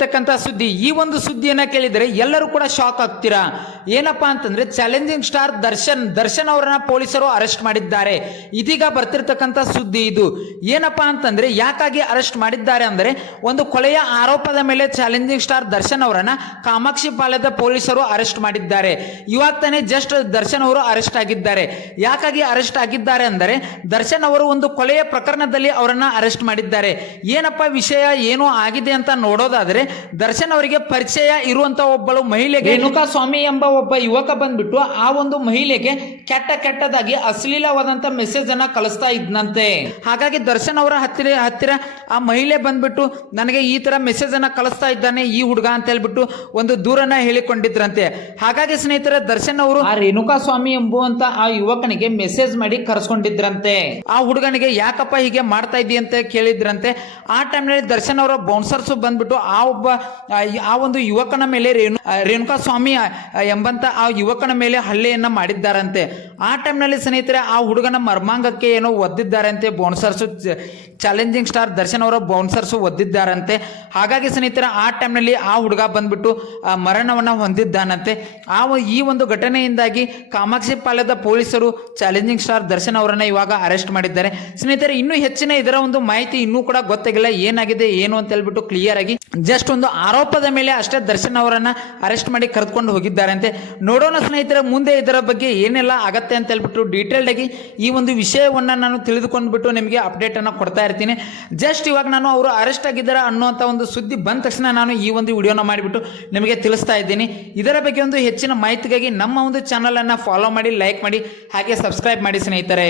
ಬಂದಿರತಕ್ಕಂತ ಸುದ್ದಿ. ಈ ಒಂದು ಸುದ್ದಿಯನ್ನ ಕೇಳಿದರೆ ಎಲ್ಲರೂ ಕೂಡ ಶಾಕ್ ಆಗ್ತೀರಾ. ಏನಪ್ಪಾ ಅಂತಂದ್ರೆ ಚಾಲೆಂಜಿಂಗ್ ಸ್ಟಾರ್ ದರ್ಶನ್ ಅವರನ್ನ ಪೊಲೀಸರು ಅರೆಸ್ಟ್ ಮಾಡಿದ್ದಾರೆ. ಇದೀಗ ಬರ್ತಿರ್ತಕ್ಕಂಥ ಸುದ್ದಿ ಇದು. ಏನಪ್ಪಾ ಅಂತಂದ್ರೆ ಯಾಕಾಗಿ ಅರೆಸ್ಟ್ ಮಾಡಿದ್ದಾರೆ ಅಂದ್ರೆ ಒಂದು ಕೊಲೆಯ ಆರೋಪದ ಮೇಲೆ ಚಾಲೆಂಜಿಂಗ್ ಸ್ಟಾರ್ ದರ್ಶನ್ ಅವರನ್ನ ಕಾಮಾಕ್ಷಿ ಪಾಳ್ಯದ ಪೊಲೀಸರು ಅರೆಸ್ಟ್ ಮಾಡಿದ್ದಾರೆ. ಇವಾಗ ತಾನೇ ಜಸ್ಟ್ ದರ್ಶನ್ ಅವರು ಅರೆಸ್ಟ್ ಆಗಿದ್ದಾರೆ. ಯಾಕಾಗಿ ಅರೆಸ್ಟ್ ಆಗಿದ್ದಾರೆ ಅಂದರೆ ದರ್ಶನ್ ಅವರು ಒಂದು ಕೊಲೆಯ ಪ್ರಕರಣದಲ್ಲಿ ಅವರನ್ನ ಅರೆಸ್ಟ್ ಮಾಡಿದ್ದಾರೆ. ಏನಪ್ಪಾ ವಿಷಯ ಏನು ಆಗಿದೆ ಅಂತ ನೋಡೋದಾದ್ರೆ, ದರ್ಶನ್ ಅವರಿಗೆ ಪರಿಚಯ ಇರುವಂತ ಒಬ್ಬಳು ಮಹಿಳೆಗೆ ರೇಣುಕಾ ಸ್ವಾಮಿ ಎಂಬ ಒಬ್ಬ ಯುವಕ ಬಂದ್ಬಿಟ್ಟು ಆ ಒಂದು ಮಹಿಳೆಗೆ ಕೆಟ್ಟದಾಗಿ ಅಶ್ಲೀಲವಾದಂತ ಮೆಸೇಜ್ ಅನ್ನ ಕಳಿಸ್ತಾ ಇದ್ನಂತೆ. ಹಾಗಾಗಿ ದರ್ಶನ್ ಅವರ ಹತ್ತಿರ ಆ ಮಹಿಳೆ ಬಂದ್ಬಿಟ್ಟು ನನಗೆ ಈ ತರ ಮೆಸೇಜ್ ಅನ್ನ ಕಳಿಸ್ತಾ ಇದ್ದಾನೆ ಈ ಹುಡುಗ ಅಂತ ಹೇಳ್ಬಿಟ್ಟು ಒಂದು ದೂರನ್ನ ಹೇಳಿಕೊಂಡಿದ್ರಂತೆ. ಹಾಗಾಗಿ ಸ್ನೇಹಿತರೆ, ದರ್ಶನ್ ಅವರು ಆ ರೇಣುಕಾ ಸ್ವಾಮಿ ಎಂಬುವಂತ ಆ ಯುವಕನಿಗೆ ಮೆಸೇಜ್ ಮಾಡಿ ಕರೆಸ್ಕೊಂಡಿದ್ರಂತೆ. ಆ ಹುಡುಗನಿಗೆ ಯಾಕಪ್ಪ ಹೀಗೆ ಮಾಡ್ತಾ ಇದ್ದಿ ಅಂತ ಕೇಳಿದ್ರಂತೆ. ಆ ಟೈಮ್ನಲ್ಲಿ ದರ್ಶನ್ ಅವರ ಬೌನ್ಸರ್ಸ್ ಬಂದ್ಬಿಟ್ಟು ಆ ಒಂದು ಯುವಕನ ಮೇಲೆ ರೇಣುಕಾ ಸ್ವಾಮಿ ಎಂಬಂತ ಆ ಯುವಕನ ಮೇಲೆ ಹಲ್ಲೆಯನ್ನ ಮಾಡಿದ್ದಾರಂತೆ. ಆ ಟೈಮ್ನಲ್ಲಿ ಸ್ನೇಹಿತರೆ, ಆ ಹುಡುಗನ ಮರ್ಮಾಂಗಕ್ಕೆ ಏನೋ ಒದ್ದಿದ್ದಾರಂತೆ ಬೌನ್ಸರ್ಸ್. ಚಾಲೆಂಜಿಂಗ್ ಸ್ಟಾರ್ ದರ್ಶನ್ ಅವರ ಬೌನ್ಸರ್ಸ್ ಒದ್ದಿದ್ದಾರಂತೆ. ಹಾಗಾಗಿ ಸ್ನೇಹಿತರೆ, ಆ ಟೈಮ್ನಲ್ಲಿ ಆ ಹುಡುಗ ಬಂದ್ಬಿಟ್ಟು ಮರಣವನ್ನ ಹೊಂದಿದ್ದಾನಂತೆ. ಈ ಒಂದು ಘಟನೆಯಿಂದಾಗಿ ಕಾಮಾಕ್ಷಿ ಪಾಳ್ಯದ ಪೊಲೀಸರು ಚಾಲೆಂಜಿಂಗ್ ಸ್ಟಾರ್ ದರ್ಶನ್ ಅವರನ್ನ ಇವಾಗ ಅರೆಸ್ಟ್ ಮಾಡಿದ್ದಾರೆ. ಸ್ನೇಹಿತರೆ, ಇನ್ನೂ ಹೆಚ್ಚಿನ ಇದರ ಒಂದು ಮಾಹಿತಿ ಇನ್ನೂ ಕೂಡ ಗೊತ್ತಾಗಿಲ್ಲ, ಏನಾಗಿದೆ ಏನು ಅಂತ ಹೇಳ್ಬಿಟ್ಟು ಕ್ಲಿಯರ್ ಆಗಿ ಜಸ್ಟ್ ಒಂದು ಆರೋಪದ ಮೇಲೆ ಅಷ್ಟೇ ದರ್ಶನ್ ಅವರನ್ನ ಅರೆಸ್ಟ್ ಮಾಡಿ ಕರೆದುಕೊಂಡು ಹೋಗಿದ್ದಾರಂತೆ. ನೋಡೋಣ ಸ್ನೇಹಿತರೆ, ಮುಂದೆ ಇದರ ಬಗ್ಗೆ ಏನೆಲ್ಲ ಆಗತ್ತೆ ಅಂತ ಹೇಳ್ಬಿಟ್ಟು ಡೀಟೇಲ್ಡ್ ಆಗಿ ಈ ಒಂದು ವಿಷಯವನ್ನ ನಾನು ತಿಳಿದುಕೊಂಡ್ಬಿಟ್ಟು ನಿಮಗೆ ಅಪ್ಡೇಟ್ ಅನ್ನ ಕೊಡ್ತಾ ಇರ್ತೀನಿ. ಜಸ್ಟ್ ಇವಾಗ ನಾನು ಅವರು ಅರೆಸ್ಟ್ ಆಗಿದ್ದಾರೆ ಅನ್ನುವಂಥ ಒಂದು ಸುದ್ದಿ ಬಂದ ತಕ್ಷಣ ನಾನು ಈ ಒಂದು ವಿಡಿಯೋನ ಮಾಡಿಬಿಟ್ಟು ನಿಮಗೆ ತಿಳಿಸ್ತಾ ಇದ್ದೀನಿ. ಇದರ ಬಗ್ಗೆ ಒಂದು ಹೆಚ್ಚಿನ ಮಾಹಿತಿಗಾಗಿ ನಮ್ಮ ಒಂದು ಚಾನಲ್ ಅನ್ನ ಫಾಲೋ ಮಾಡಿ, ಲೈಕ್ ಮಾಡಿ, ಹಾಗೆ ಸಬ್ಸ್ಕ್ರೈಬ್ ಮಾಡಿ ಸ್ನೇಹಿತರೆ.